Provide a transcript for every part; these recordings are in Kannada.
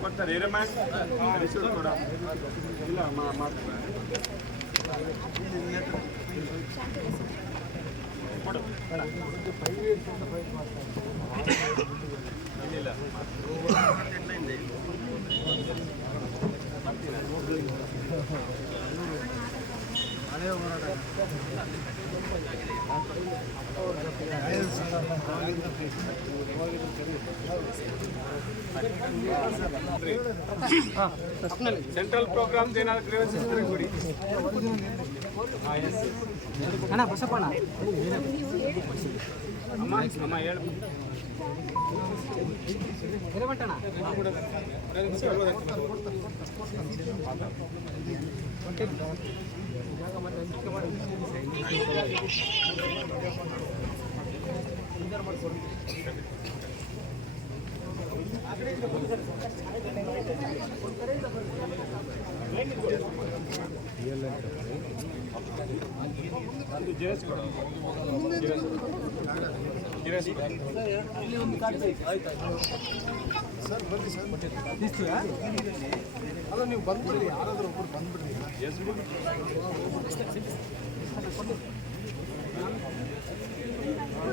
ಕೊಡ್ತಾರೆ ಏರಮ್ಮ ರಿಸೀವ್ ಕೊಡ ಇಲ್ಲ ಮಾಡ್ತಾರೆ ಇಲ್ಲ ಸೆಂಟ್ರಲ್ ಪ್ರೋಗ್ರಾಮ್ ಏನಾದ್ರು ಗ್ರೀವೆನ್ಸಸ್ ಇದ್ರೆ ಅಣ್ಣ ಬಸಪ್ಪಣ್ಣ. ಅಮ್ಮ ಅಮ್ಮ ಹೇಳು ಹಿರೇಮಠಣ್ಣ ಕೊಡು ಜಿರಸ್ ಜಿರಸ್ ಅಲ್ಲ ನೀವು ಬಂದ್ಬಿಡಿ ಯಾರಾದ್ರೂ ಒಬ್ರು ಬಂದ್ಬಿಡಿ ಎಸ್ ವೆರಿ ಮಚ್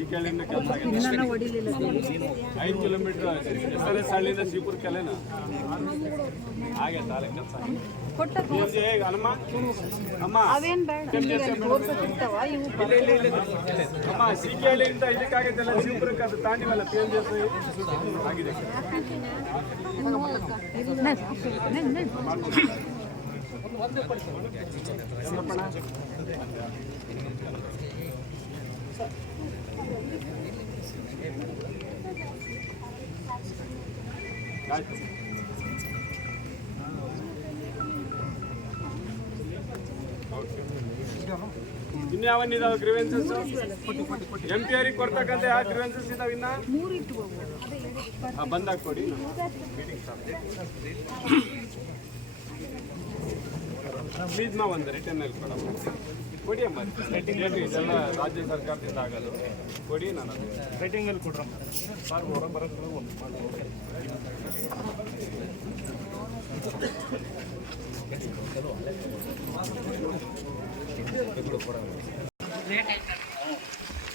ಶ್ರೀಕಳ್ಳಿಯಿಂದ ಕೆಲಸ ಐದು ಕಿಲೋಮೀಟರ್ ಎಸ್ ಆರ್ ಎಸ್ ಹಳ್ಳಿಯಿಂದ ಕಲೆನ ಹಾಗೆ ತಾಲೆ ಕೆಲಸ ಹನುಮ ಅಮ್ಮ. ಅಮ್ಮ ಶ್ರೀಕಳ್ಳಿಯಿಂದ ಇದಕ್ಕಾಗೈತಲ್ಲ ಶ್ರೀಪುರಕ್ಕೆ ಅದು ತಾಂಡಿವಲ್ಲ ಪಿ ಎಂ ಜಿ ಆಗಿದೆ. ಆಯ್ತು ಇನ್ಯಾವನ್ನಿದಾವೆ ಗ್ರಿವೆನ್ಸಸ್ ಎಂ ಪಿ ಅವರಿಗೆ ಕೊಡ್ತಕ್ಕಂಥ ಯಾವ ಗ್ರೀವೆನ್ಸಸ್ ಇದಾವೆ ಇನ್ನ ಬಂದಾಗ ಕೊಡಿ. ಪ್ಲೀಸ್ ಮಾ ಒಂದು ರಿಟರ್ನಲ್ಲಿ ಕೊಡಮ್ಮ. ಕೊಡಿ ಅಮ್ಮ. ಸೆಟ್ಟಿಂಗ್ ಇದೆಲ್ಲ ರಾಜ್ಯ ಸರ್ಕಾರದಿಂದ ಆಗೋದು. ಕೊಡಿ ನಾನು ರೇಟಿಂಗಲ್ಲಿ ಕೊಡ್ರಮ್ಮ ಸರ್ ಹೊರ ಬರೋದು ಒಂದು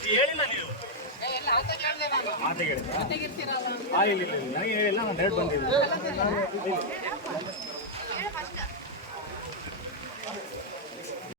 ಹೇಳಿಲ್ಲ ನೀವು ಇಲ್ಲ ಇಲ್ಲ. ನನಗೆ ಹೇಳಿಲ್ಲ ನಾನು ಡೈರೆಕ್ಟ್ ಬಂದಿದ್ದೆ